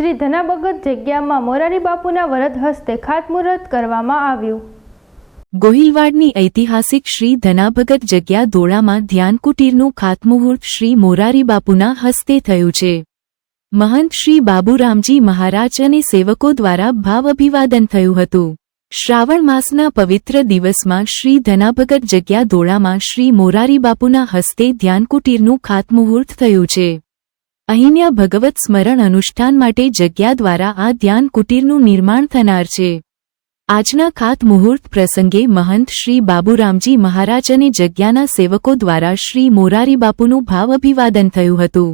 શ્રી ધનાભગત જગ્યામાં મોરારી બાપુના વરદ હસ્તે ખાતમુહૂર્ત કરવામાં આવ્યું. ગોહિલવાડની ઐતિહાસિક શ્રી ધનાભગત જગ્યા ધોળામાં ધ્યાન કુટીરનું ખાતમુહૂર્ત શ્રી મોરારી બાપુના હસ્તે થયું છે. મહંત શ્રી બાબુરામજી મહારાજ અને સેવકો દ્વારા ભાવ અભિવાદન થયું હતું. શ્રાવણ માસના પવિત્ર દિવસમાં શ્રી ધનાભગત જગ્યા ધોળામાં શ્રી મોરારી બાપુના હસ્તે ધ્યાનકુટીરનું ખાતમુહૂર્ત થયું છે. અહીંયા ભગવત સ્મરણ અનુષ્ઠાન માટે જગ્યા દ્વારા આ ધ્યાન કુટીરનું નિર્માણ થનાર છે. આજના ખાત મુહૂર્ત પ્રસંગે મહંત શ્રી બાબુરામજી મહારાજ અને જગ્યાના સેવકો દ્વારા શ્રી મોરારી બાપુનું ભાવ અભિવાદન થયું હતું.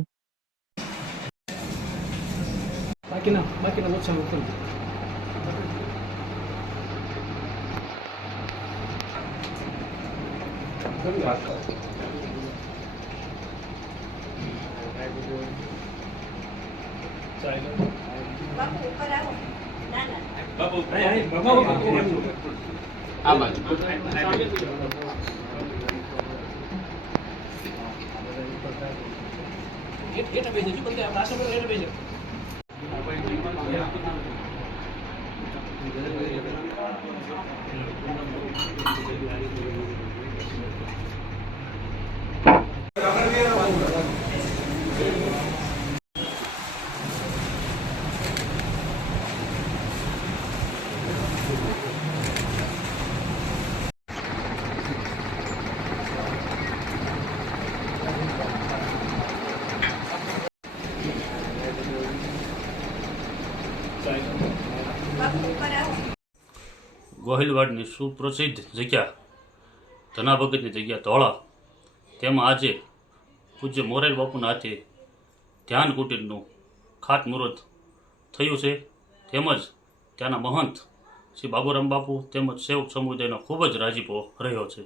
બાકીના બાકીના નુકસાન કરી એટલે બેસે પણ ત્યાં પાછળ એટલે બેસે ગોહિલવાડની સુપ્રસિદ્ધ જગ્યા, ધનાભગતની જગ્યા ધોળા. તેમાં આજે પૂજ્ય મોરેલ બાપુના હાથે ધ્યાન કુટીરનું ખાતમુહૂર્ત થયું છે. તેમજ ત્યાંના મહંત શ્રી બાબુરામ બાપુ તેમજ સેવક સમુદાયનો ખૂબ જ રાજીપો રહ્યો છે.